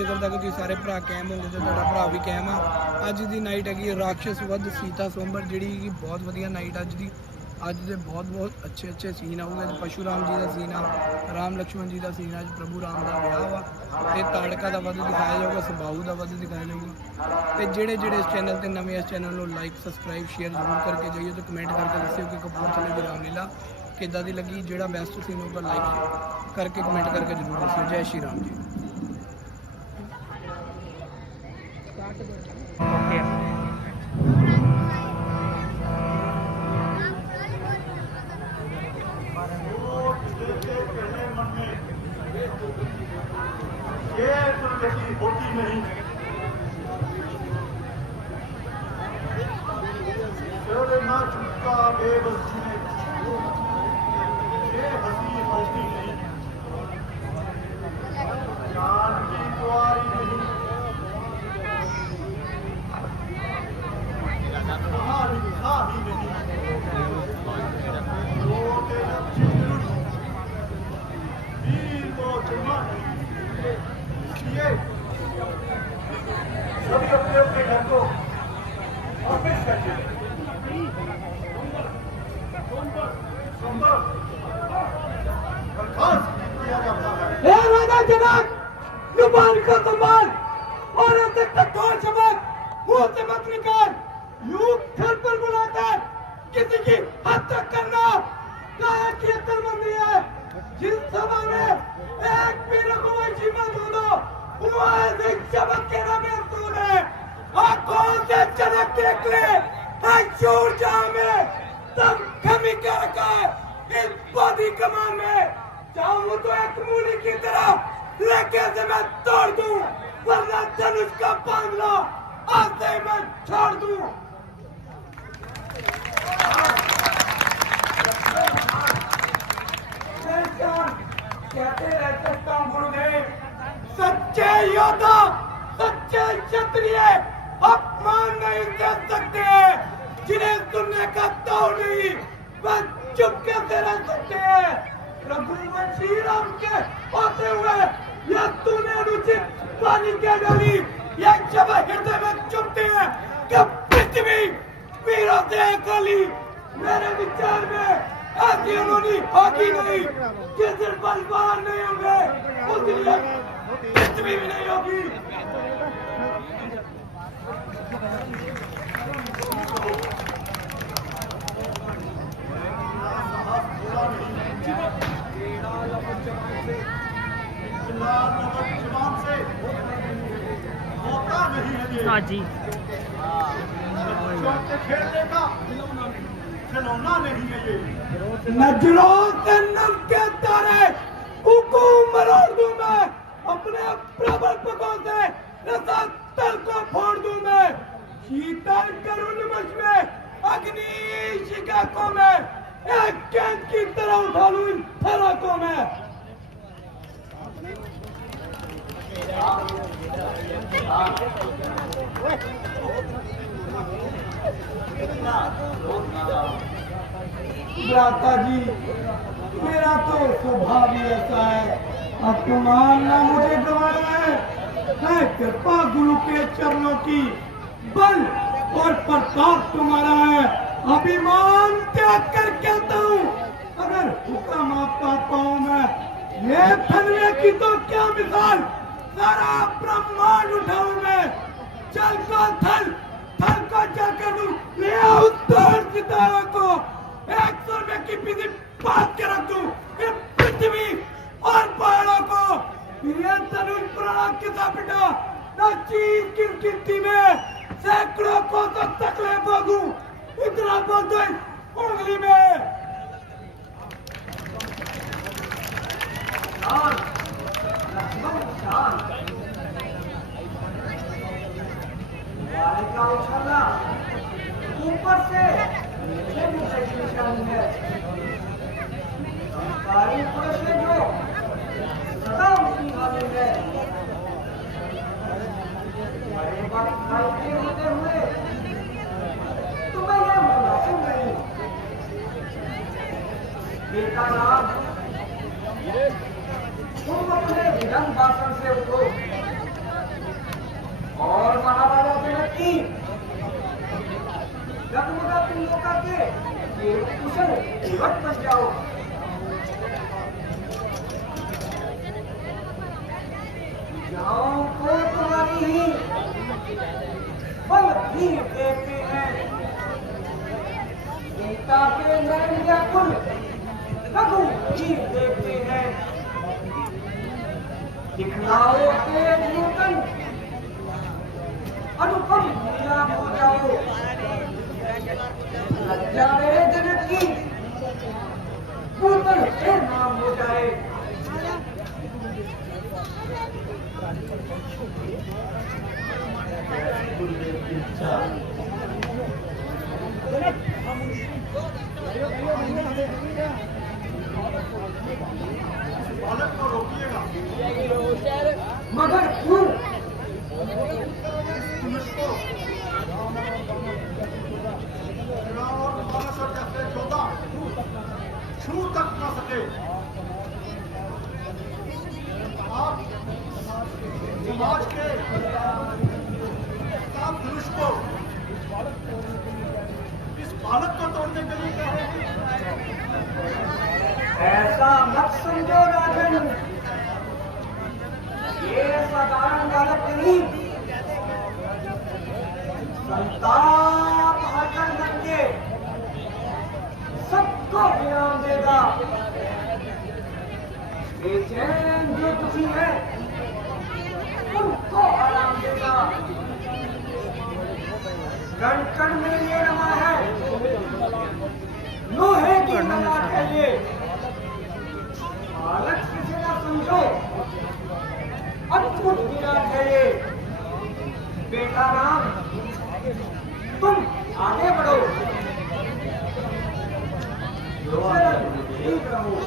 उम्मीद करता कि तुसीं सारे भरा कैम होंगे तो तुहाडा भरा भी कैम आ। अज दी नाइट हैगी राक्षस वध सीता सोमबर जिहड़ी कि बहुत वधिया नाइट अज दी। अज दे बहुत अच्छे अच्छे सीन आऊगे। परशुराम जी का सीन आ, राम लक्ष्मण जी का सीन अज प्रभु राम का विआह वा ते ताड़का का वध दिखाया जाऊगा, सबाऊ का वध दिखाया जाऊगा। तो जेड़े जेड़े इस चैनल पर नवे इस चैनल को लाइक सबसक्राइब शेयर जरूर करके जाइए तो कमेंट करके दस्सिओ कि कपूरथले की रामलीला किद्दां दी लगी। जेड़ा बेस्ट सीन होगा लाइक करके कमेंट करके जरूर दस्सिओ। जय श्री राम जी। होती नहीं ना चुपका बेबसी में ये हंसी होती नहीं, जान की कुआरी नहीं, हमारी शादी नहीं, रोते वीर को जुर्मा नहीं। इसलिए सभी अपने अपने घर को वापस करिए। राजा जनक जुबान का संभाल और ऐसे कठोर शब्द मुंह से मत निकाल। यूं घर पर बुलाकर किसी की हत्या करना काया की अक्लमंदी है। जिस सभा में एक भी रघुवंशी मत ढूंढो वहां से चमक के नमे सूर है। आंखों से चमक निकले शूर जहां में तब कमी कर रखा है इस बॉडी कमान में। चाहूं तो एक मूली की तरह लेके से मैं तोड़ दूं, वरना धनुष का बांधना आज से मैं छोड़ दूं। कहते रहते काम गुरुदेव, सच्चे योद्धा सच्चे क्षत्रिय अपमान नहीं दे सकते, जिन्हें सुनने का तौर नहीं वह चुप कैसे रह सकते हैं। रघुवंशी राम के होते हुए यह तूने अनुचित पानी के डाली यह जब हृदय में चुपते हैं कि पृथ्वी वीरों से खाली। मेरे विचार में ऐसी उन्होंने होगी नहीं, जिस दिन बलवान नहीं होंगे उस दिन पृथ्वी भी नहीं होगी। हाँ जी, खेलने का खिलौना नहीं है ये। नजरों से नम के तारे हुकूम मरोड़ दूं मैं, अपने प्रबल पगों से रसातल को फोड़ दूं मैं। शीतल करूं निमश में अग्नि शिकाकों में, एक गेंद की तरह उठा लूं इन फराकों में। भ्राता जी, मेरा तो स्वभाव ही ऐसा है, अब तुम ना मुझे गवाना है कृपा गुरु के चरणों की, बल और प्रताप तुम्हारा है। अभिमान त्याग कर कहता हूँ, अगर हुक्म आपका पाऊं मैं, ये धनवे की तो क्या मिसाल, सारा ब्रह्मांड उठाऊं मैं। चल को थल को जाकर दूं, ले आओ तोड़ सितारों को, 100 रुपए की पीछे बात के रख दूं पृथ्वी और पहाड़ों को। ये धनुष पुराना किसा पिटा न चीज की गिनती में सैकड़ों को तो तकले भोगूं, इतना बोल दो उंगली में। का उछाला ऊपर से नीचे नीचे की निशानी है। सरकारी पुरुष है जो सदा उसकी हाजिर है। बड़े बात खाते होते हुए तुम्हें यह मुनासिब नहीं। बेटा नाम तुम अपने विधन भाषण से उठो, हट बन जाओ। जाओ को तुम्हारी ही फल भी देते हैं। सीता के नैन व्याकुल रघु भी देते हैं। दिखलाओ तेज नूतन अनुपम लीला हो जाओ। लज्जा मेरे जनक की पूतन से नाम हो जाए। बालक को रोकिएगा। मगर क्यों? इसको और तुम्हारा सर जैसे जोधा छू तक न सके। आप समाज के साफ धनुष को इस बालक को तोड़ने के लिए कह रहे हैं। ऐसा मत समझो राजन, ये साधारण बालक नहीं, संताप हटन बन के सबको विराम देगा। बेचैन जो दुखी है उनको आराम देगा। कण कण में ये रमा है, लोहे की मना है ये। बालक किसी ना समझो, अद्भुत विराट है ये। बेटा राम, तुम आगे बढ़ो, ठीक रहो।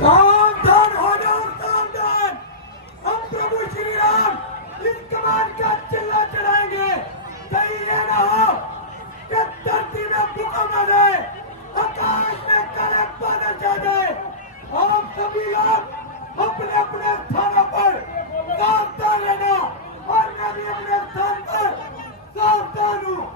सावधान हो जाओ, सावधान। हम प्रभु श्री राम इस कमान का चिल्ला चढ़ाएंगे। कहीं ये ना हो कि धरती में भूकंप आ जाए, आकाश में काले बादल छा जाए। आप सभी लोग अपने अपने स्थानों पर सावधान रहना, और मैं भी अपने स्थान पर सावधान हूँ।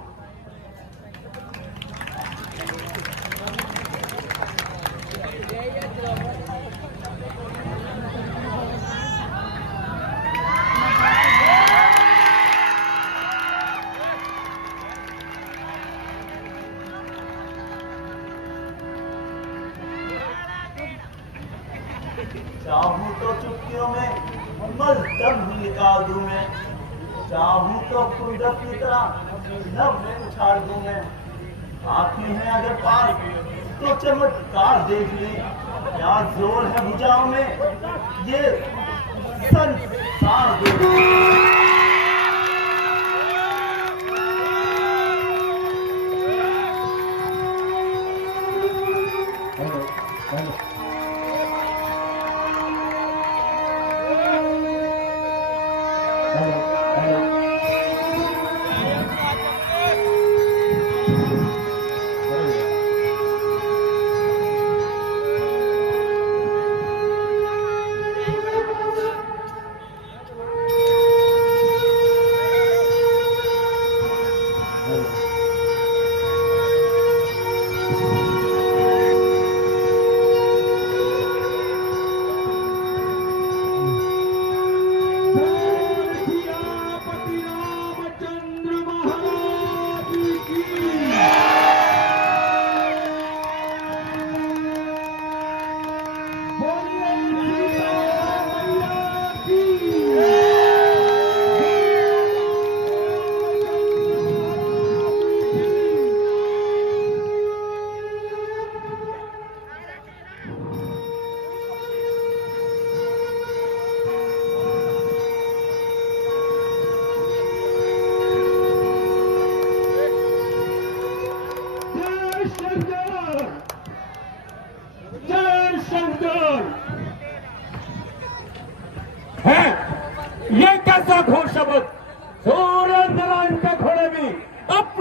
चाहूं तो चुटकियों में मल दम ही निकाल दूं मैं। चाहूं तो कुंडप की तरह नभ में उछाल दूं मैं। आंखें हैं अगर पास तो चमत्कार देख ले। क्या जोर है भुजाओं में, ये संसार देख ले।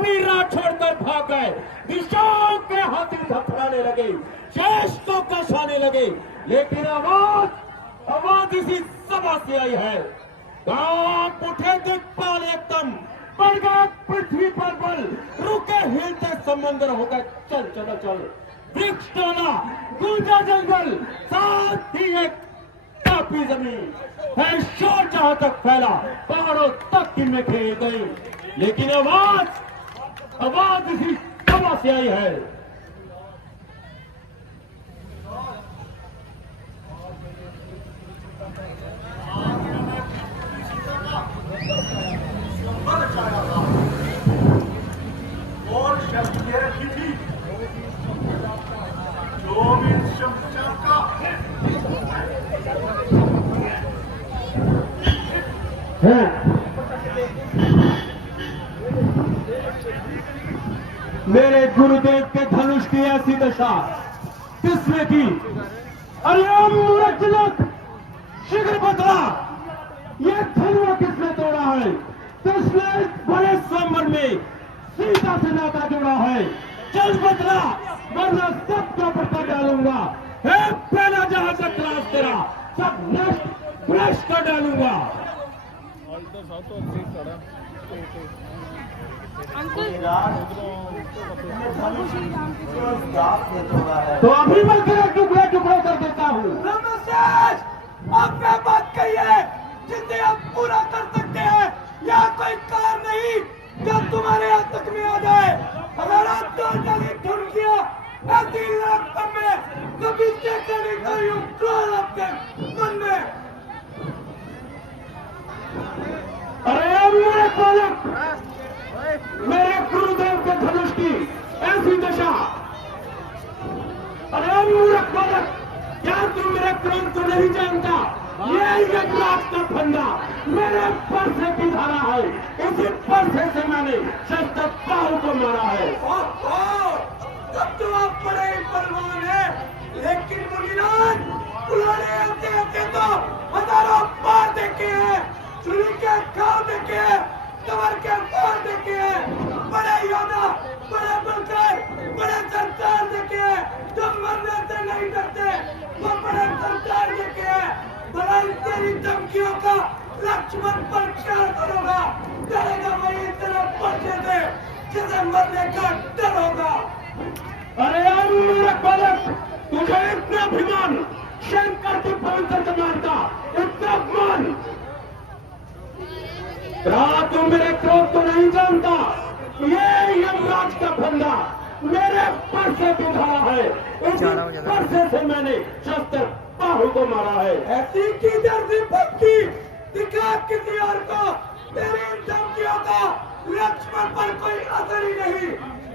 अपनी राह छोड़कर भाग गए। दिशाओं के हाथी थपथपाने लगे, शेष को कसाने लगे, लेकिन आवाज इसी सभा से आई है। कांप उठे दिक्पाल एकदम, बढ़ गया पृथ्वी पर बल, रुके हिलते समुद्र हो गए चल चल चल। वृक्ष टोला, गूंजा जंगल, साथ ही एक काफी जमीन है। शोर जहां तक फैला, पहाड़ों तक की में घेर गई, लेकिन आवाज इसी सभा से आई है। और शब्द ये रखी थी जो भी शब्द का मेरे गुरुदेव के धनुष की ऐसी दशा किसने की? अरे मूर्ख शीघ्र बदला, ये धनुष किसने तोड़ा है? किसने बड़े स्वयंवर में सीता से नाता जोड़ा है? चल बदला, वरना सबका पता डालूंगा। हे पहला जहां तक राज तेरा सब नष्ट भ्रष्ट कर डालूंगा। तो अभी मैं तेरे टुकड़े टुकड़े कर देता हूँ। आप क्या बात कहिए जिसे आप पूरा कर सकते हैं, या कोई कार नहीं जो तुम्हारे हाथ तक में आ जाए। अगर आप तो डाली धुनकियां ऐसी रास्ते में कभी देखा नहीं कोई उपद्रव आपके मन में। अरे मेरे बालक, मेरे गुरुदेव के धनुष की ऐसी दशा। अरे मूर्ख बालक, क्या तुम मेरे क्रोध को नहीं जानता? ये यमराज का फंदा मेरे परसे की धारा है, इसी परसे से मैंने शस्त्र पाहु को मारा है। तब तो आप बड़े ही बलवान हैं, लेकिन मुनिनाथ उन्होंने ऐसे ऐसे तो हजारों पार देखे हैं, चुरी के घाव देखे हैं, कमर के पार देखे हैं, बड़े योद्धा, बड़े बलकार, बड़े सरदार देखे हैं जो मरने से नहीं डरते, वो बड़े सरदार देखे हैं। बड़ा तेरी धमकियों का लक्ष्मण पर क्या करोगा? डरेगा वही तेरे पर्चे से जिसे मरने का डर होगा। अरे मेरे बालक, तुझे इतना अभिमान शंकर की पवित्र कमान का, इतना अपमान। तू मेरे क्रोध को नहीं जानता। ये यमराज का फंदा मेरे परसे की धारा है, इस परसे से मैंने शस्त्र पाहु को मारा है। ऐसी की जर्सी पक्की दिखा किसी और को, तेरी इन धमकियों का लक्ष्मण पर कोई असर ही नहीं।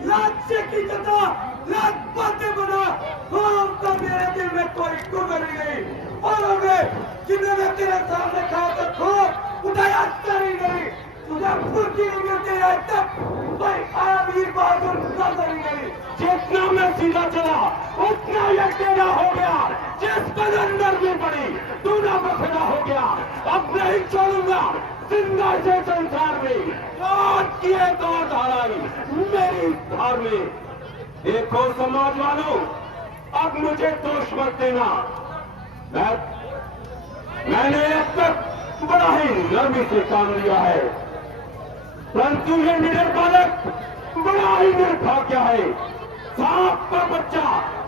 राज्य की जता लाख बातें बना, तो मेरे दिल में कोई गुमर ही नहीं। और होंगे जिन्होंने तेरे सामने कहा तो खो उठाया असर ही नहीं। तुझे फुर्ती नहीं मिलती है तब कोई आया वीर बहादुर नजर ही नहीं। जितना मैं सीधा चला उतना यह टेढ़ा हो गया, जिस पर अंदर में पड़ी दूना बखेड़ा हो गया। अब नहीं छोड़ूंगा जिंदा से संसार में, आज की एक और धारा मेरी धार में। देखो समाज वालों, अब मुझे दोष मत देना। मैंने अब तक बड़ा ही नरमी से काम लिया है, परंतु ये निडर बालक बड़ा ही निर्भाग्य है। सांप का बच्चा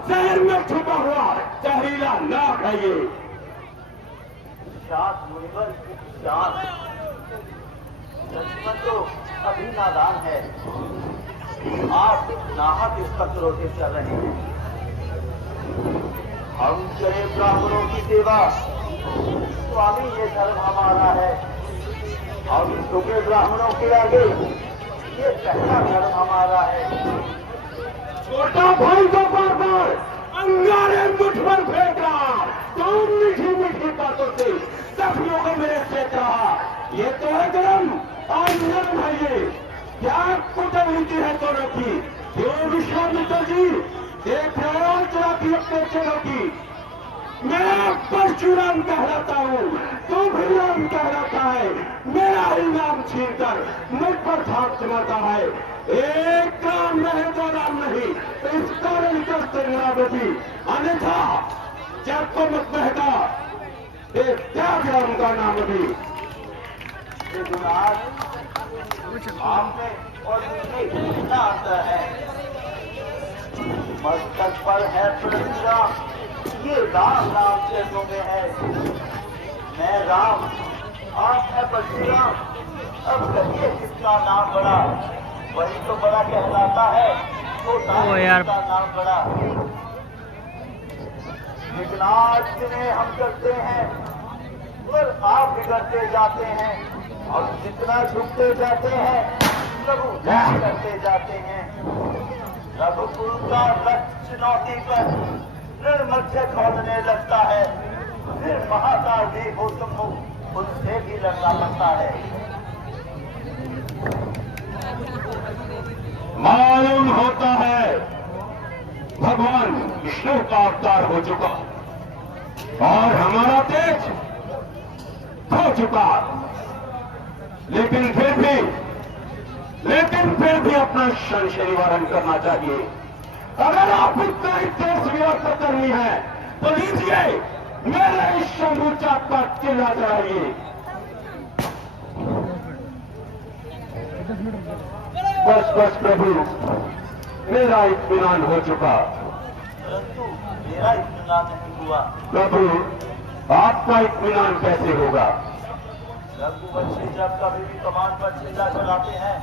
शहर में छुपा हुआ जहरीला नाग है ये। शांत मुनिवर, शांत। लक्ष्मण तो अभी नादान है, आप नाहक इस पर रोटे चल रहे हैं। हम चले ब्राह्मणों की सेवा, स्वामी ये धर्म हमारा है। हम झुके ब्राह्मणों के आगे, ये पहला धर्म हमारा है। छोटा भाई को बार बार अंगारे मुठ पर फेंक रहा, तो मीठी मीठी बातों से सखियों को मेरे फेंक रहा। ये तो है गरम और नरम है ये। क्या कूटनीति है दोनों की? क्यों विश्वामित्र जी देख रहे हो चलाती अपने चेलों की? मैं परशुराम कहलाता हूँ, तू भी राम कहलाता है। मेरा ही नाम छीनकर मुझ पर धाक चलाता है। एक काम रहे दो नाम नहीं, इस कारण का भी अन्यथा जब को मत बहका, एक त्याग राम का नाम भी। लेकिन आज आपने और मुझे कितना अंतर है। मस्तक पर है परशुराम, ये राम नाम चरणों में है। मैं राम, आप है परशुराम, अब कहिए किसका नाम बड़ा। वही तो बड़ा कहलाता है, छोटा का नाम बड़ा। लेकिन आज जिन्हें हम करते हैं और आप बिगड़ते जाते हैं, और जितना झुकते जाते हैं प्रभु करते जाते हैं। रघुकुल का रथ चुनौती पर ऋण मध्य खोदने लगता है, फिर महाकाल भी हो तुम उनसे भी लड़ना पड़ता है। मालूम होता है भगवान विष्णु का अवतार हो चुका और हमारा तेज खो चुका, लेकिन फिर भी अपना संशय निवारण करना चाहिए। अगर आप इतना ही देश व्यवस्था करनी है तो लीजिए मेरे इस शंभू चाप का किला चढ़ाइए। बस प्रभु, मेरा इत्मीनान हो चुका। परंतु मेरा इत्मीनान नहीं हुआ। प्रभु, आपका इत्मीनान कैसे होगा? रघुवंशी जब कभी भी कमान पर चिल्ला चलाते हैं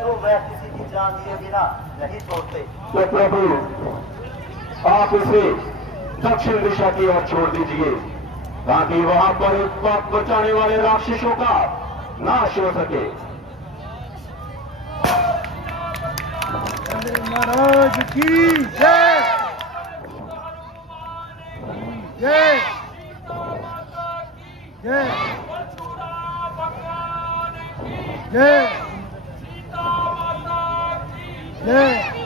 तो वह किसी की जान लिए बिना नहीं छोड़ते। तो प्रभु, आप इसे दक्षिण दिशा की ओर छोड़ दीजिए ताकि वहां पर एक पाप बचाने वाले राक्षसों का नाश हो सके। महाराज की जय जय जय जय जय